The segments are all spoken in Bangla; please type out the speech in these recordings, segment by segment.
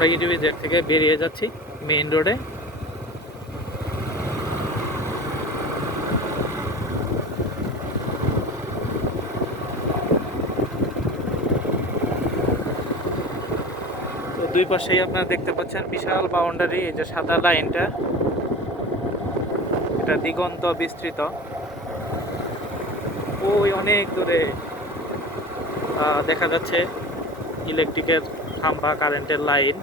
আমরা ইপিজেড থেকে বেরিয়ে যাচ্ছি মেইন রোডে। তো দুই পাশেই আপনারা দেখতে পাচ্ছেন বিশাল বাউন্ডারি, এই যে সাদা লাইনটা, এটা দিগন্ত বিস্তৃত। ওই অনেক দূরে দেখা যাচ্ছে ইলেকট্রিকের খাম্বা, কারেন্টের লাইন।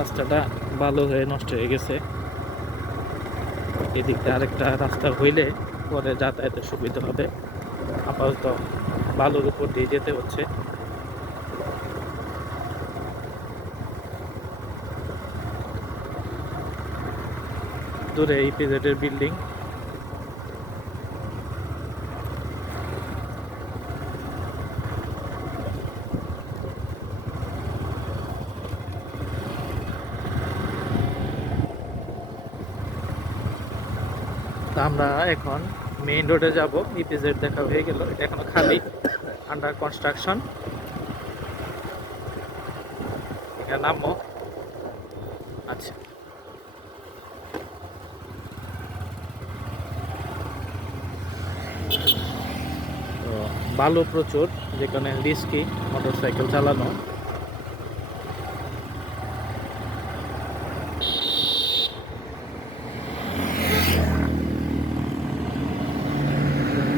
রাস্তাটা ভালো হয়ে নষ্ট হয়ে গেছে। এদিকটা আরেকটা রাস্তা হইলে পরে যাতায়াতের সুবিধা হবে। আপাতত বালুর উপর দিয়ে যেতে হচ্ছে। দূরে ইপিজেড এর বিল্ডিং। আমরা এখন মেইন রোডে যাব। ইপিজেড দেখা হয়ে গেল, এটা এখনো খালি, আন্ডার কনস্ট্রাকশন। এখানে নামবো। আচ্ছা, তো বালু প্রচুর, যেখানে রিস্কি মোটরসাইকেল চালানো।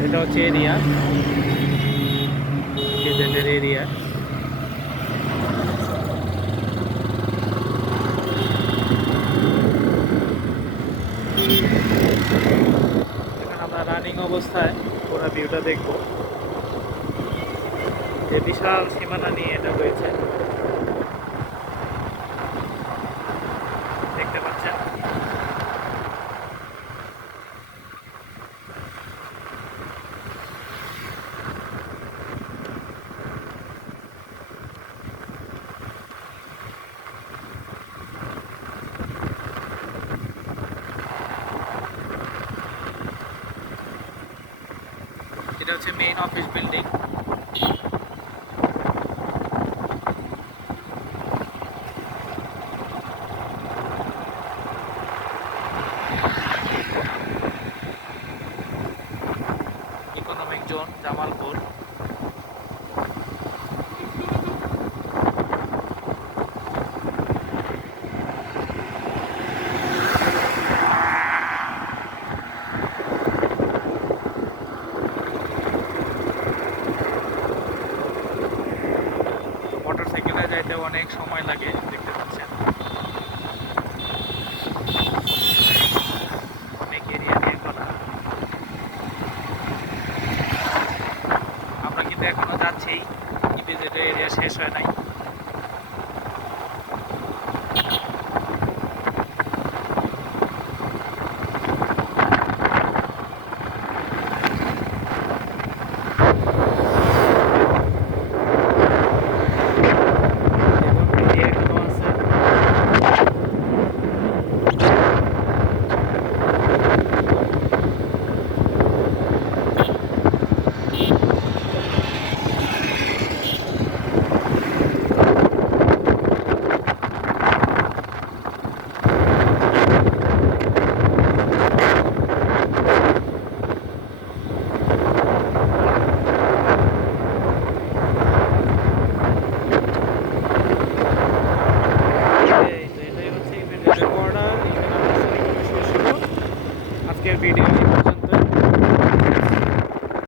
এটা হচ্ছে এরিয়া, ইপিজেডের এরিয়া। এখানে আমরা রানিং অবস্থায় পুরো ভিউটা দেখবো, যে বিশাল সীমানা নিয়ে এটা হয়েছে, দেখতে পাচ্ছেন। এটা হচ্ছে main office building. Economic zone Jamalpur. মোটরসাইকেলে যাইতে অনেক সময় লাগে।